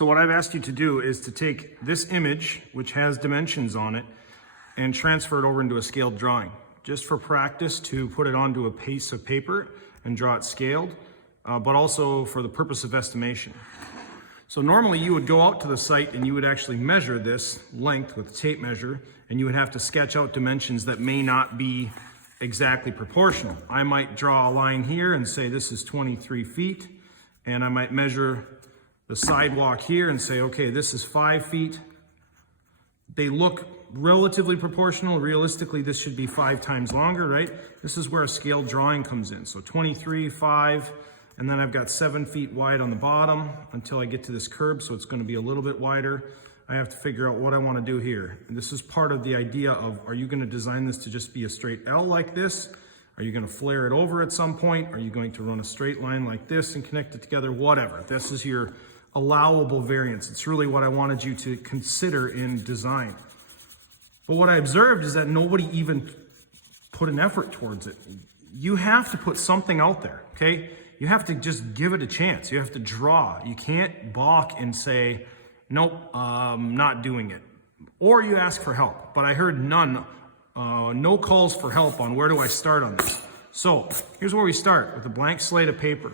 So what I've asked you to do is to take this image, which has dimensions on it, and transfer it over into a scaled drawing, just for practice to put it onto a piece of paper and draw it scaled, but also for the purpose of estimation. So normally you would go out to the site and you would actually measure this length with a tape measure, and you would have to sketch out dimensions that may not be exactly proportional. I might draw a line here and say this is 23 feet, and I might measure the sidewalk here and say, okay, this is 5 feet. They look relatively proportional. Realistically, this should be 5 times longer, right? This is where a scaled drawing comes in. So 23, 5, and then I've got 7 feet wide on the bottom until I get to this curb, so it's going to be a little bit wider. I have to figure out what I want to do here. And this is part of the idea of, are you going to design this to just be a straight L like this? Are you going to flare it over at some point? Are you going to run a straight line like this and connect it together? Whatever. This is your allowable variance. It's really what I wanted you to consider in design. But what I observed is that nobody even put an effort towards it. You have to put something out there, okay? You have to just give it a chance. You have to draw. You can't balk and say, nope, not doing it. Or you ask for help. But I heard none, no calls for help on where do I start on this. So here's where we start, with a blank slate of paper.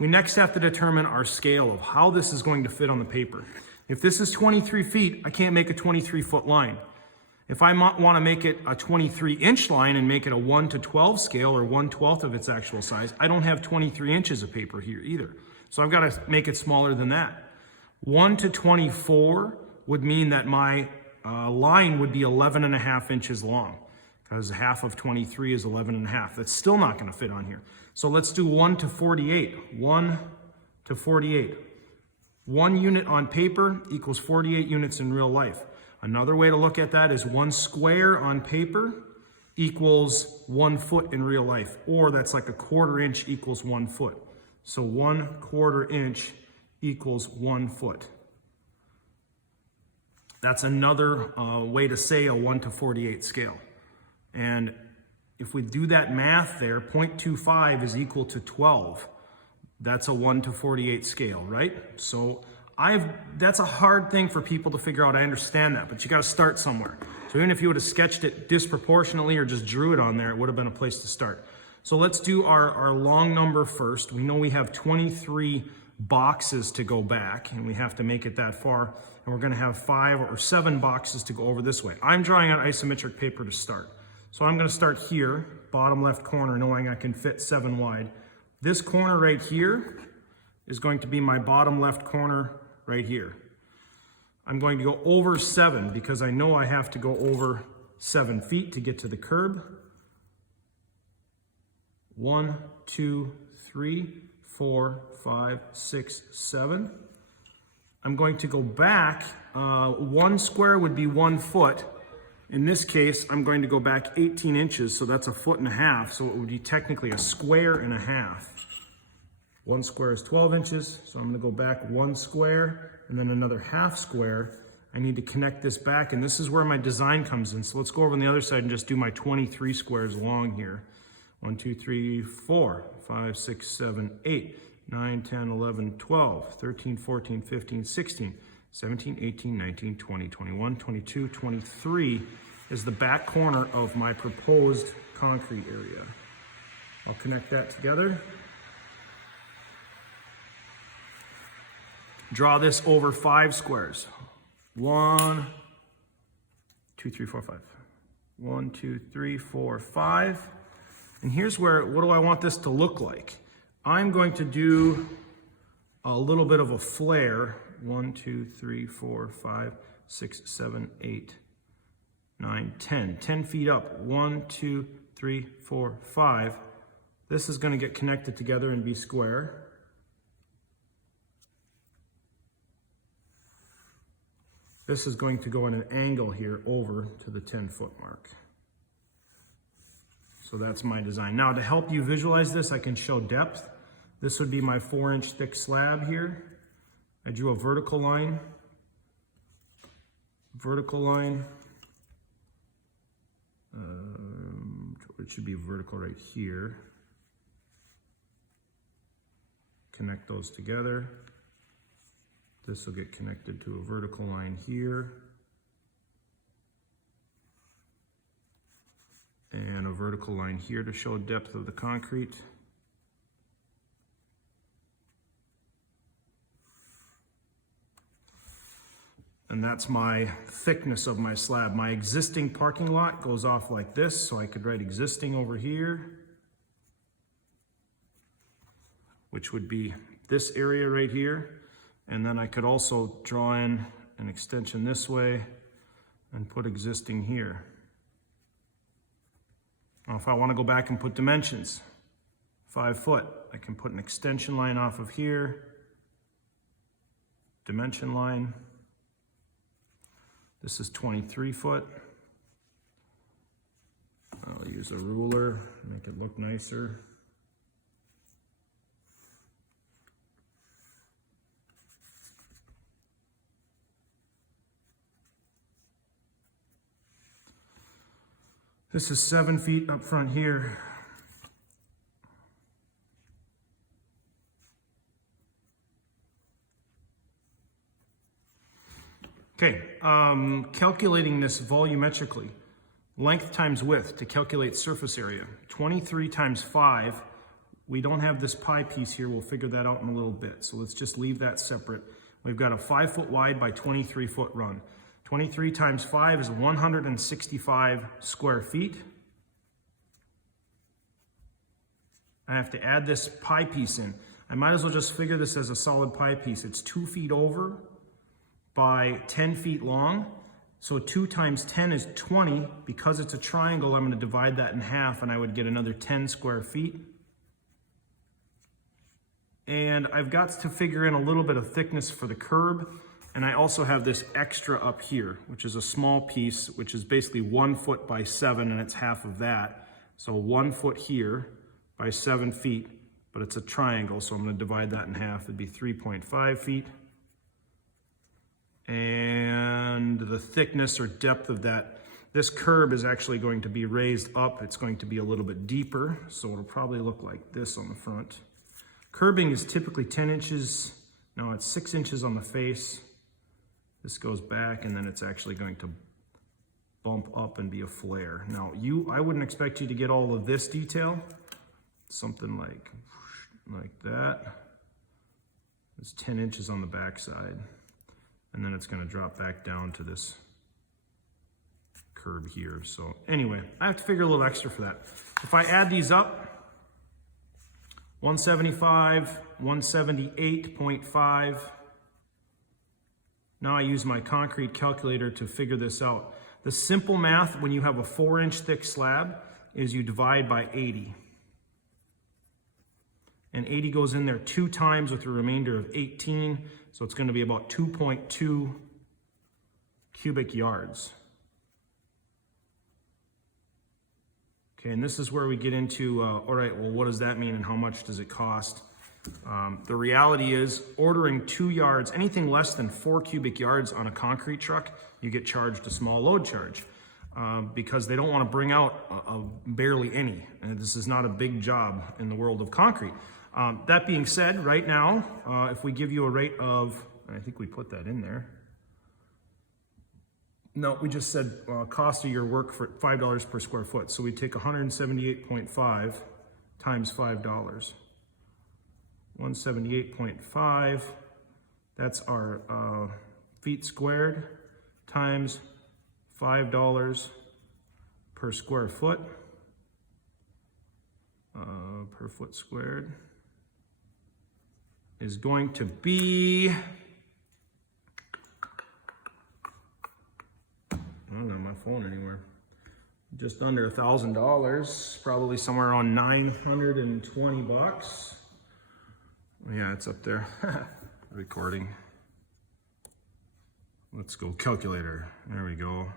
We next have to determine our scale of how this is going to fit on the paper. If this is 23 feet, I can't make a 23-foot line. If I want to make it a 23-inch line and make it a 1:12 scale, or 1/12 of its actual size, I don't have 23 inches of paper here either. So I've got to make it smaller than that. 1:24 would mean that my line would be 11.5 inches long, because half of 23 is 11.5. That's still not going to fit on here. So let's do 1:48. 1:48. 1 unit on paper equals 48 units in real life. Another way to look at that is 1 square on paper equals 1 foot in real life, or that's like a 1/4 inch equals 1 foot. So 1/4 inch equals 1 foot. That's another way to say a 1:48 scale. And if we do that math there, 0.25 is equal to 12. That's a 1:48 scale, right? So that's a hard thing for people to figure out. I understand that, but you got to start somewhere. So even if you would have sketched it disproportionately or just drew it on there, it would have been a place to start. So let's do our long number first. We know we have 23 boxes to go back, and we have to make it that far. And we're going to have 5 or 7 boxes to go over this way. I'm drawing on isometric paper to start. So I'm going to start here, bottom left corner, knowing I can fit 7 wide. This corner right here is going to be my bottom left corner right here. I'm going to go over 7 because I know I have to go over 7 feet to get to the curb. 1, 2, 3, 4, 5, 6, 7. I'm going to go back. 1 square would be 1 foot. In this case, I'm going to go back 18 inches, so that's 1.5 feet, so it would be technically 1.5 squares. 1 square is 12 inches, so I'm going to go back 1 square and then another 1/2 square. I need to connect this back, and this is where my design comes in. So let's go over on the other side and just do my 23 squares long here. 1, 2, 3, 4, 5, 6, 7, 8, 9, 10, 11, 12, 13, 14, 15, 16, 17, 18, 19, 20, 21, 22, 23 is the back corner of my proposed concrete area. I'll connect that together. Draw this over 5 squares. 1, 2, 3, 4, 5. 1, 2, 3, 4, 5. And here's where, what do I want this to look like? I'm going to do a little bit of a flare. 1, 2, 3, 4, 5, 6, 7, 8, 9, 10. 10 feet up. 1, 2, 3, 4, 5. This is going to get connected together and be square. This is going to go in an angle here over to the 10-foot mark. So that's my design. Now, to help you visualize this, I can show depth. This would be my 4-inch thick slab here. I drew a vertical line. It should be vertical right here. Connect those together. This will get connected to a vertical line here. And a vertical line here to show depth of the concrete. And that's my thickness of my slab. My existing parking lot goes off like this, so I could write existing over here, which would be this area right here. And then I could also draw in an extension this way and put existing here. Now, if I want to go back and put dimensions, 5 foot, I can put an extension line off of here, dimension line. This is 23 foot. I'll use a ruler, make it look nicer. This is 7 feet up front here. Okay, calculating this volumetrically, length times width to calculate surface area. 23 times 5, we don't have this pi piece here, we'll figure that out in a little bit. So let's just leave that separate. We've got a 5 foot wide by 23 foot run. 23 times 5 is 165 square feet. I have to add this pi piece in. I might as well just figure this as a solid pi piece. It's 2 feet over by 10 feet long. So 2 times 10 is 20. Because it's a triangle, I'm going to divide that in half and I would get another 10 square feet. And I've got to figure in a little bit of thickness for the curb. And I also have this extra up here, which is a small piece, which is basically 1 foot by 7, and it's half of that. So 1 foot here by 7 feet, but it's a triangle, so I'm going to divide that in half. It'd be 3.5 feet. And the thickness or depth of that, this curb is actually going to be raised up. It's going to be a little bit deeper, so it'll probably look like this on the front. Curbing is typically 10 inches. No, it's 6 inches on the face. This goes back, and then it's actually going to bump up and be a flare. Now, I wouldn't expect you to get all of this detail. Something like that. It's 10 inches on the back side. And then it's going to drop back down to this curb here. So anyway, I have to figure a little extra for that. If I add these up, 175, 178.5. Now I use my concrete calculator to figure this out. The simple math when you have a 4-inch thick slab is you divide by 80. And 80 goes in there 2 times with a remainder of 18. So it's going to be about 2.2 cubic yards. Okay, and this is where we get into, all right, well, what does that mean and how much does it cost? The reality is ordering 2 yards, anything less than 4 cubic yards on a concrete truck, you get charged a small load charge because they don't want to bring out barely any. And this is not a big job in the world of concrete. That being said, right now, if we give you a rate of, I think we put that in there. No, we just said cost of your work for $5 per square foot. So we take 178.5 times $5. 178.5, that's our feet squared, times $5 per square foot, per foot squared, is going to be, I don't have my phone anywhere, just under $1,000, probably somewhere around 920 bucks. Yeah, it's up there. Recording. Let's go calculator. There we go.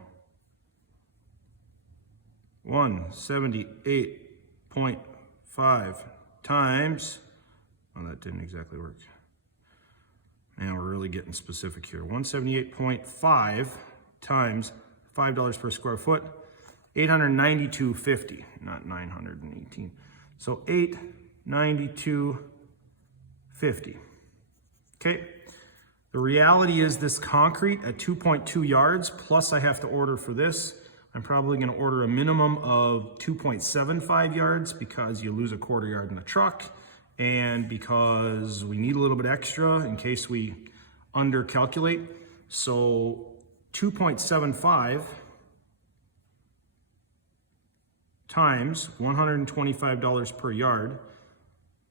178.5 times, oh, that didn't exactly work. Now we're really getting specific here. 178.5 times $5 per square foot, $892.50, not 918. So $892.50. Okay, The reality is this concrete at 2.2 yards, plus I have to order for this. I'm probably gonna order a minimum of 2.75 yards because you lose a quarter yard in the truck and because we need a little bit extra in case we under-calculate. So 2.75 times $125 per yard,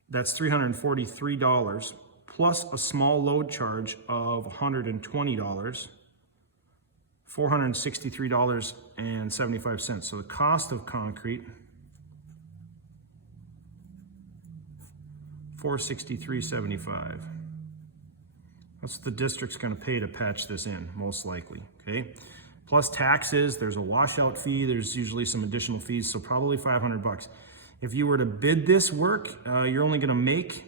that's $343, plus a small load charge of $120, $463.75. So the cost of concrete, $463.75. That's what the district's gonna pay to patch this in, most likely, okay? Plus taxes, there's a washout fee, there's usually some additional fees, so probably 500 bucks. If you were to bid this work, you're only gonna make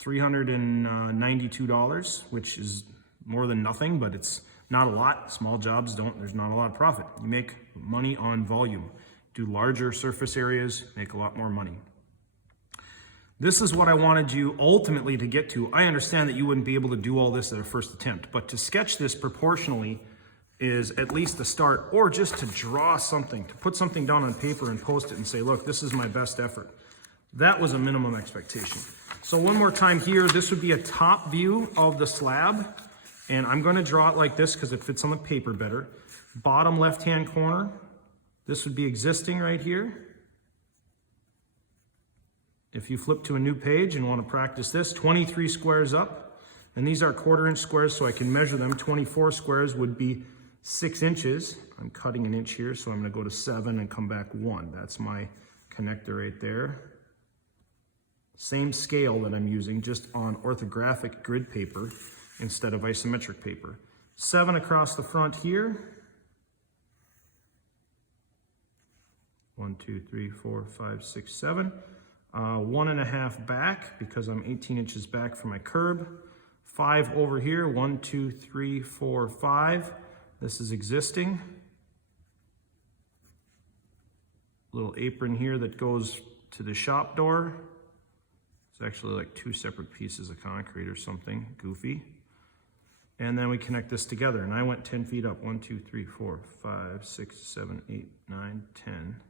$392, which is more than nothing, but it's not a lot. Small jobs there's not a lot of profit. You make money on volume. Do larger surface areas, make a lot more money. This is what I wanted you ultimately to get to. I understand that you wouldn't be able to do all this at a first attempt, but to sketch this proportionally is at least a start, or just to draw something, to put something down on paper and post it and say, look, this is my best effort. That was a minimum expectation. So one more time here, this would be a top view of the slab, and I'm gonna draw it like this because it fits on the paper better. Bottom left-hand corner, this would be existing right here. If you flip to a new page and want to practice this, 23 squares up, and these are 1/4 inch squares so I can measure them. 24 squares would be 6 inches. I'm cutting an inch here, so I'm going to go to 7 and come back 1. That's my connector right there. Same scale that I'm using, just on orthographic grid paper instead of isometric paper. 7 across the front here. 1, 2, 3, 4, 5, 6, 7. 1.5 back because I'm 18 inches back from my curb. 5 over here, 1, 2, 3, 4, 5. This is existing. Little apron here that goes to the shop door. It's actually like 2 separate pieces of concrete or something goofy. And then we connect this together. And I went 10 feet up. 1, 2, 3, 4, 5, 6, 7, 8, 9, 10.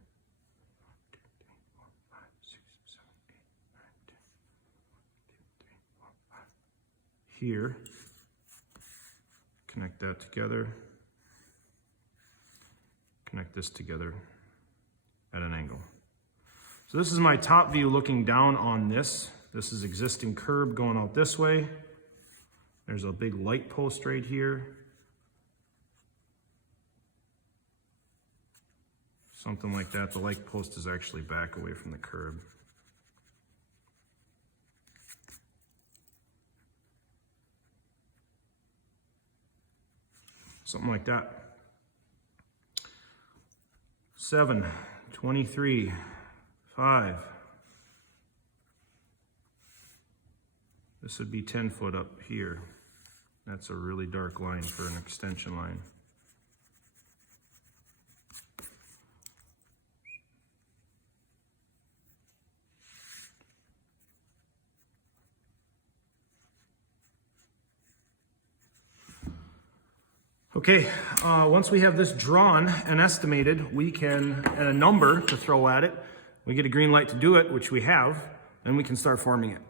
Here, connect that together, connect this together at an angle. So this is my top view looking down on this. This is existing curb going out this way. There's a big light post right here. Something like that. The light post is actually back away from the curb. Something like that. 7, 23, 5. This would be 10 foot up here. That's a really dark line for an extension line. Okay, once we have this drawn and estimated, we can, and a number to throw at it, we get a green light to do it, which we have, then we can start forming it.